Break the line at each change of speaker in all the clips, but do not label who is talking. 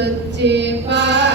ਸੱਚੇ ਪਾ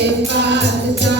can't find the.